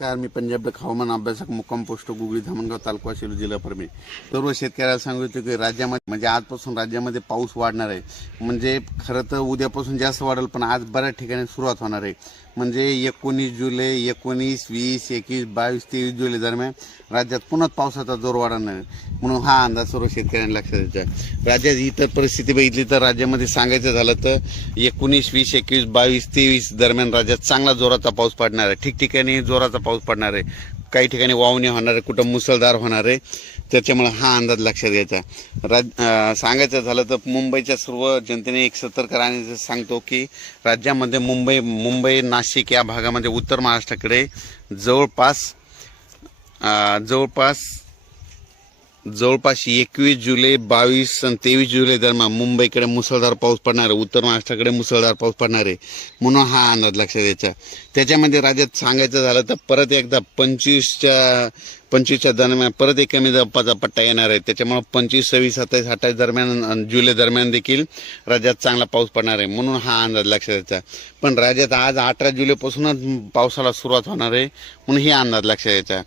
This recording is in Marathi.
नमस्कार, मी पंजाब हवामान अभ्यासक मुक्काम पोस्ट गुगळी धामणगाव तालुका सेलू जिल्हा परभणी. सर्व शेतकऱ्याला सांगितलं की राज्यामध्ये म्हणजे आजपासून राज्यामध्ये पाऊस वाढणार आहे. म्हणजे खरं तर उद्यापासून जास्त वाढेल, पण आज बऱ्याच ठिकाणी सुरुवात होणार आहे. म्हणजे 19 जुलै, 19, 20, 21, 22, 23 जुलै दरम्यान राज्यात पुन्हा पावसाचा जोर वाढणार आहे. म्हणून हा अंदाज सर्व शेतकऱ्यांना लक्षात द्यायचा आहे. राज्यात इतर परिस्थिती बघितली तर राज्यामध्ये सांगायचं झालं तर 19, 20, 21, 22, 23 दरम्यान राज्यात चांगला जोराचा पाऊस पडणार आहे. ठिकठिकाणी जोराचा पाऊस पडणार आहे. काही ठिकाणी वावणे होणार आहे, कुठं मुसळधार होणार आहे. त्याच्यामुळे हा अंदाज लक्षात घ्यायचा. सांगायचं झालं तर मुंबईच्या सर्व जनतेने एक सतर्क राहण्याचं सांगतो की राज्यामध्ये मुंबई नाशिक या भागामध्ये उत्तर महाराष्ट्राकडे जवळपास 21 जुलै, 22 आणि 23 जुलै दरम्यान मुंबईकडे मुसळधार पाऊस पडणार आहे. उत्तर महाराष्ट्राकडे मुसळधार पाऊस पडणार आहे. म्हणून हा अंदाज लक्षात द्यायचा. त्याच्यामध्ये राज्यात सांगायचं झालं तर परत एकदा 25च्या दरम्यान परत एक कमी दाबाचा पट्टा येणार आहे. त्याच्यामुळे 25, 26, 27, 28 दरम्यान जुलै दरम्यान देखील राज्यात चांगला पाऊस पडणार आहे. म्हणून हा अंदाज लक्षात द्यायचा. पण राज्यात आज 18 जुलैपासूनच पावसाला सुरुवात होणार आहे. म्हणून ही अंदाज लक्षात द्यायचा.